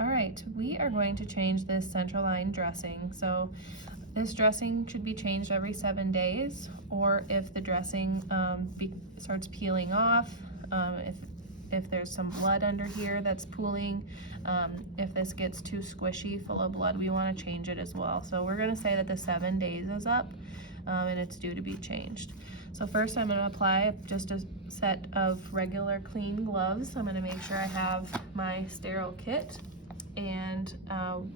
All right, we are going to change this central line dressing. So this dressing should be changed every 7 days, or if the dressing starts peeling off, if there's some blood under here that's pooling, if this gets too squishy, full of blood, we want to change it as well. So we're going to say that the 7 days is up and it's due to be changed. So first I'm going to apply just a set of regular clean gloves. I'm going to make sure I have my sterile kit, and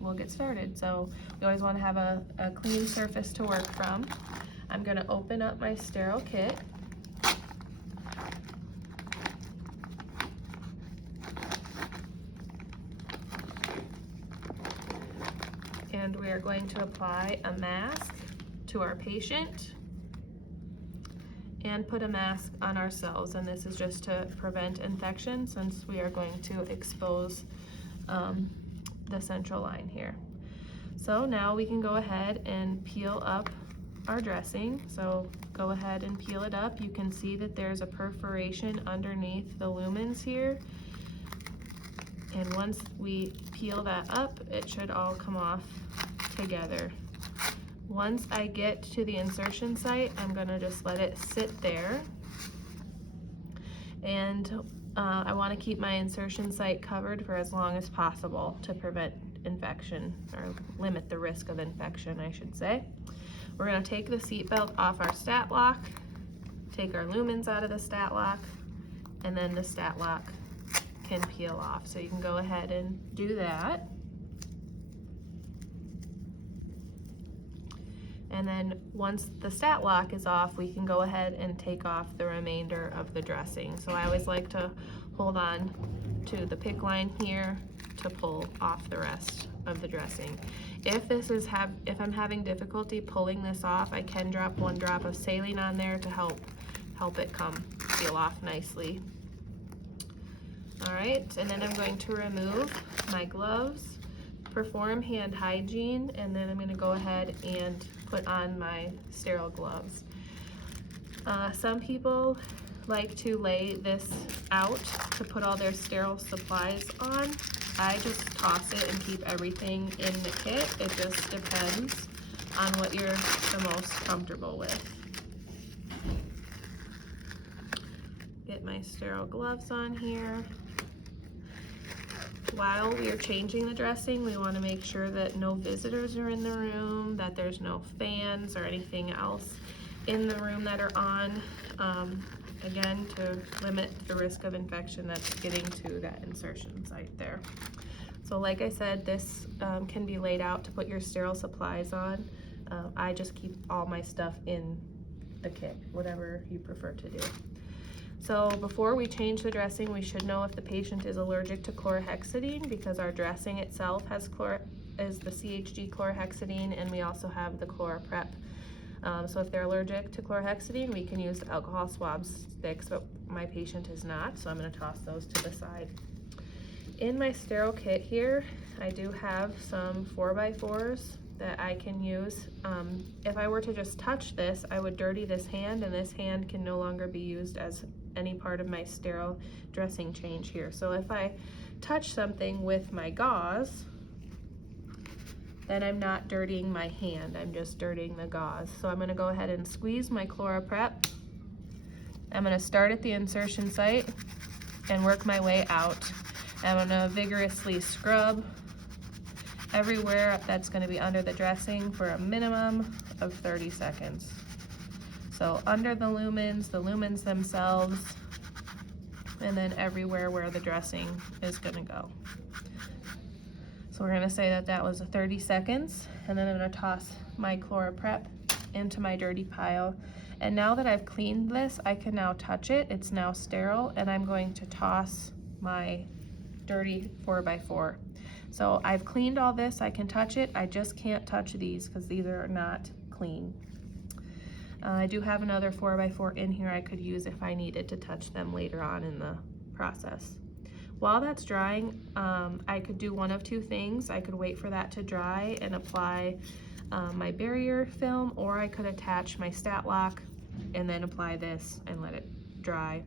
we'll get started. So we always want to have a clean surface to work from. I'm going to open up my sterile kit. And we are going to apply a mask to our patient and put a mask on ourselves, and this is just to prevent infection since we are going to expose the central line here. So now we can go ahead and peel up our dressing. So go ahead and peel it up. You can see that there's a perforation underneath the lumens here, and once we peel that up, it should all come off together. Once I get to the insertion site, I'm gonna just let it sit there, and I want to keep my insertion site covered for as long as possible to prevent infection, or limit the risk of infection, I should say. We're going to take the seat belt off our stat lock, take our lumens out of the stat lock, and then the stat lock can peel off. So you can go ahead and do that. And then once the stat lock is off, we can go ahead and take off the remainder of the dressing. So I always like to hold on to the PICC line here to pull off the rest of the dressing. If I'm having difficulty pulling this off, I can drop 1 drop of saline on there to help it peel off nicely. All right, and then I'm going to remove my gloves, perform hand hygiene, and then I'm going to go ahead and put on my sterile gloves. Some people like to lay this out to put all their sterile supplies on. I just toss it and keep everything in the kit. It just depends on what you're the most comfortable with. Get my sterile gloves on here. While we are changing the dressing, we want to make sure that no visitors are in the room, that there's no fans or anything else in the room that are on, again, to limit the risk of infection that's getting to that insertion site there. So like I said, this can be laid out to put your sterile supplies on. I just keep all my stuff in the kit, whatever you prefer to do. So before we change the dressing, we should know if the patient is allergic to chlorhexidine, because our dressing itself is the CHG chlorhexidine, and we also have the ChloraPrep. So if they're allergic to chlorhexidine, we can use the alcohol swab sticks, but my patient is not, so I'm going to toss those to the side. In my sterile kit here, I do have some 4x4s that I can use. If I were to just touch this, I would dirty this hand, and this hand can no longer be used as any part of my sterile dressing change here. So if I touch something with my gauze, then I'm not dirtying my hand, I'm just dirtying the gauze. So I'm gonna go ahead and squeeze my ChloraPrep. I'm gonna start at the insertion site and work my way out. I'm gonna vigorously scrub everywhere that's gonna be under the dressing for a minimum of 30 seconds. So under the lumens themselves, and then everywhere where the dressing is gonna go. So we're gonna say that that was 30 seconds, and then I'm gonna toss my ChloraPrep into my dirty pile. And now that I've cleaned this, I can now touch it. It's now sterile, and I'm going to toss my dirty 4x4. So I've cleaned all this, I can touch it. I just can't touch these because these are not clean. I do have another 4x4 in here I could use if I needed to touch them later on in the process. While that's drying, I could do one of two things. I could wait for that to dry and apply my barrier film, or I could attach my stat lock and then apply this and let it dry.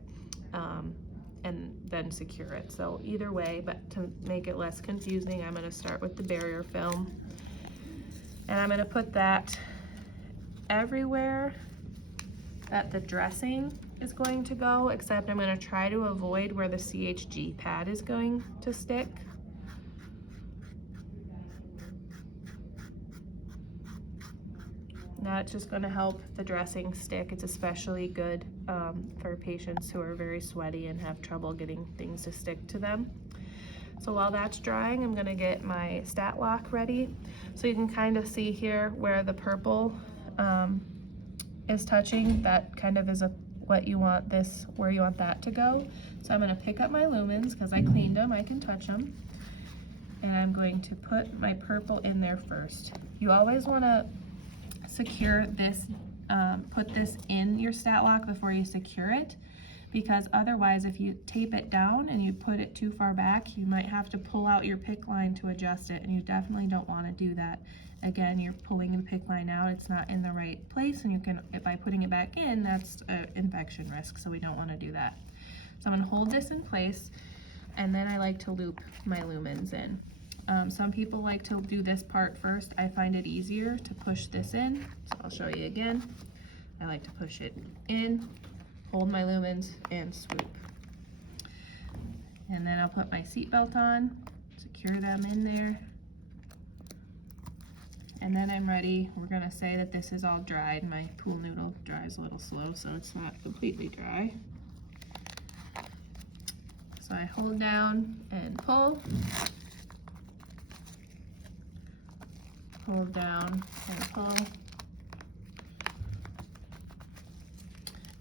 and then secure it. So either way, but to make it less confusing, I'm gonna start with the barrier film. And I'm gonna put that everywhere that the dressing is going to go, except I'm gonna try to avoid where the CHG pad is going to stick. That's just gonna help the dressing stick. It's especially good for patients who are very sweaty and have trouble getting things to stick to them. So while that's drying, I'm gonna get my stat lock ready. So you can kind of see here where the purple is touching. That kind of is where you want that to go. So I'm gonna pick up my lumens because I cleaned them, I can touch them. And I'm going to put my purple in there first. You always wanna secure this, put this in your stat lock before you secure it, because otherwise if you tape it down and you put it too far back, you might have to pull out your PICC line to adjust it, and you definitely don't want to do that. Again, you're pulling the PICC line out, it's not in the right place, and you can, by putting it back in, that's an infection risk, so we don't want to do that. So I'm going to hold this in place, and then I like to loop my lumens in. Some people like to do this part first. I find it easier to push this in, so I'll show you again. I like to push it in, hold my lumens, and swoop. And then I'll put my seatbelt on, secure them in there. And then I'm ready. We're gonna say that this is all dried. My pool noodle dries a little slow, so it's not completely dry. So I hold down and pull. Hold down and pull.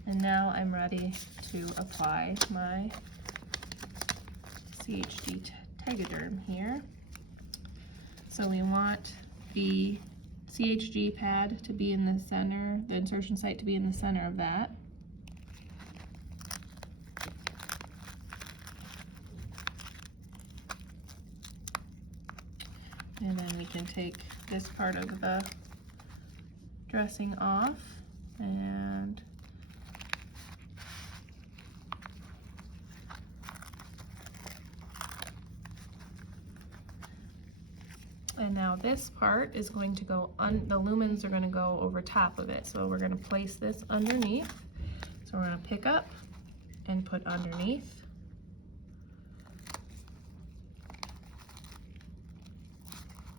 And now I'm ready to apply my CHG Tegaderm here. So we want the CHG pad to be in the center, the insertion site to be in the center of that. And then we can take this part of the dressing off and now this part is going to go the lumens are going to go over top of it. So we're going to place this underneath. So we're going to pick up and put underneath.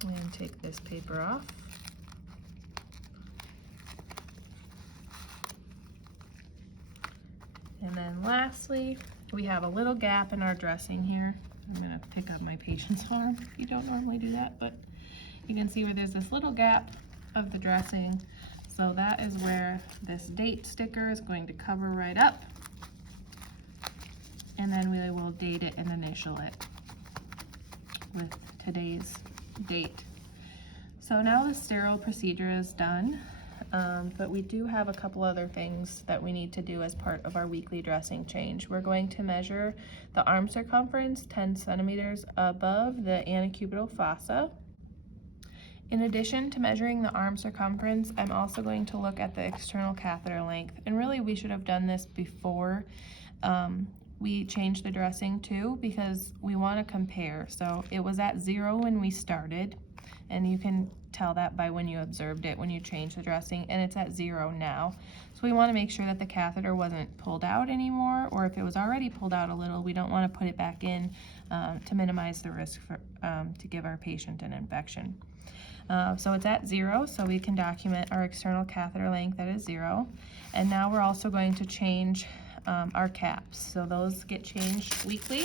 And take this paper off. And then lastly, we have a little gap in our dressing here. I'm gonna pick up my patient's arm. You don't normally do that, but you can see where there's this little gap of the dressing. So that is where this date sticker is going to cover right up. And then we will date it and initial it with today's date. So now the sterile procedure is done, but we do have a couple other things that we need to do as part of our weekly dressing change. We're going to measure the arm circumference 10 centimeters above the antecubital fossa. In addition to measuring the arm circumference, I'm also going to look at the external catheter length. And really we should have done this before we changed the dressing too, because we want to compare. So it was at 0 when we started, and you can tell that by when you observed it when you changed the dressing, and it's at 0 now. So we want to make sure that the catheter wasn't pulled out anymore, or if it was already pulled out a little, we don't want to put it back in to minimize the risk for to give our patient an infection. So it's at 0, so we can document our external catheter length at 0. And now we're also going to change our caps. So those get changed weekly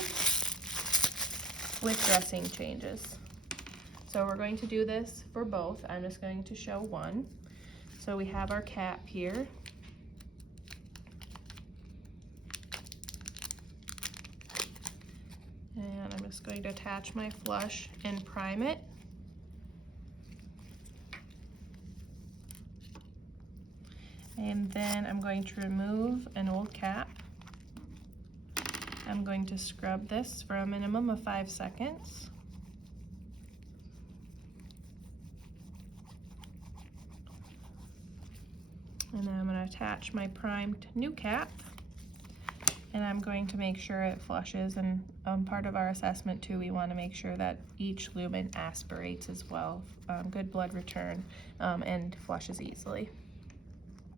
with dressing changes. So we're going to do this for both. I'm just going to show one. So we have our cap here. And I'm just going to attach my flush and prime it. And then I'm going to remove an old cap. I'm going to scrub this for a minimum of 5 seconds. And then I'm going to attach my primed new cap. And I'm going to make sure it flushes, and part of our assessment too, we want to make sure that each lumen aspirates as well, good blood return, and flushes easily.